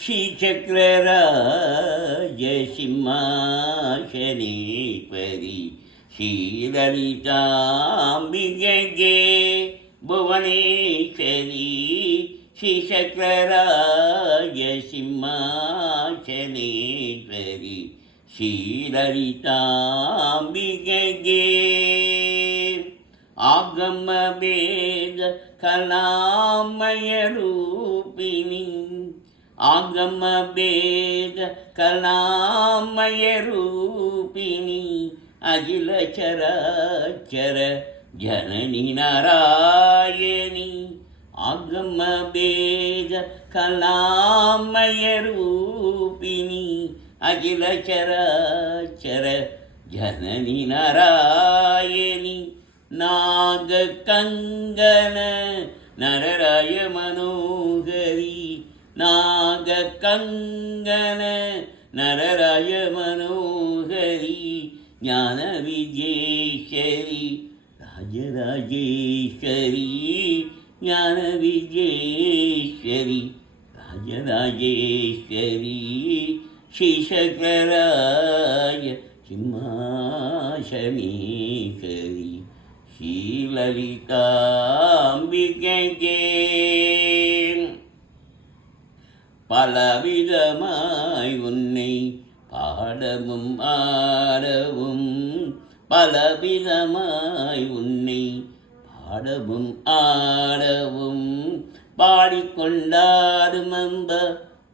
श्रीचक्रराज सिंहासनेश्वरी श्रीललिताम्बिके भुवनेश्वरी श्रीचक्रराज सिंहासनेश्वरी श्रीललिताम्बिके आगमवेद कलामयरूपिणी आगमवेद कलामयरूपिणी अखिल चराचर जननी नारायणी आगमवेद कलामयरूपिणी अखिल चराचर जननी नारायणी नागकङ्गन नरराय मनोहरी नागकङ्गन नरराय मनोहरी ज्ञानविद्येश्वरी राजराजेश्वरी ज्ञानविद्येश्वरी राजराजेश्वरी श्रीचक्रराज सिंहासनेश्वरी श्रीललिताम्बिके பலவிதமாய் உன்னை பாடவும் ஆடவும் பலவிதமாய் உன்னை பாடவும் ஆடவும் பாடிக்கொண்டாடும் அந்த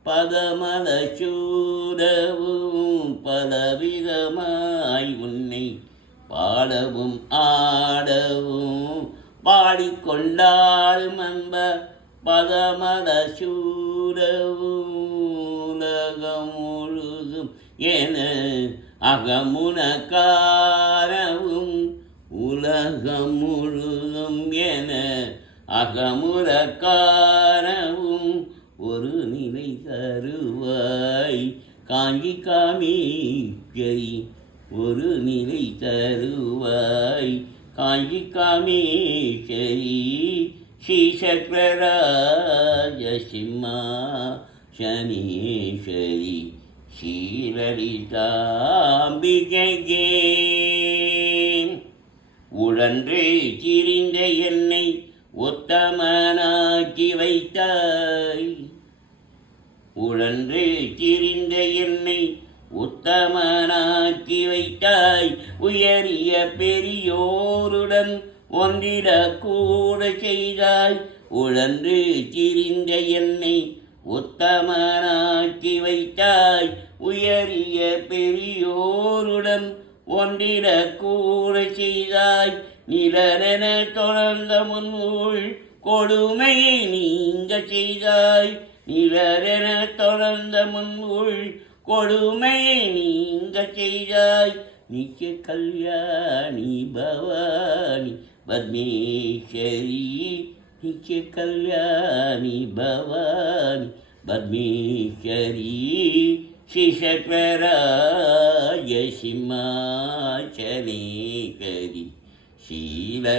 பதமல சூடவும் பலவிதமாய் உன்னை பாடவும் ஆடவும் பாடிக்கொண்டாடும் அந்த பதமல சூடவும் உலகம் முழுதும் என அகமுனக்காரவும் உலகம் முழுதும் என அகமுனக்காரவும் ஒரு நிலை தருவாய் காஞ்சி காமேஸ்வரி ஒரு நிலை தருவாய் காஞ்சி காமேஸ்வரி श्रीचक्रराज सिंहासनेश्वरी श्रीललिताम्बिके உழன்றே திரிந்த என்னை உத்தமனாக்கி வைத்தாய் உழன்றே திரிந்த என்னை உத்தமனாக்கி வைத்தாய் உயரிய பெரியோருடன் ஒன்றிட கூட செய்தாய் உழன்று திரிந்த என்னை உத்தமனாக்கி வைத்தாய் உயரிய பெரியோருடன் ஒன்றிட கூட செய்தாய் நிலரென தொடர்ந்த முன்னுள் கொடுமையை நீங்க செய்தாய் நிலரென தொடர்ந்த முன்னுள் கொடுமையை நீங்க செய்தாய் நித்திய கல்யாணி பவானி பத்மேஸ்வரி நித்திய கல்யாணி பவானி பத்மேஸ்வரி श्रीचक्रराज सिंहासनेश्वरी श्रीललिताम्बिके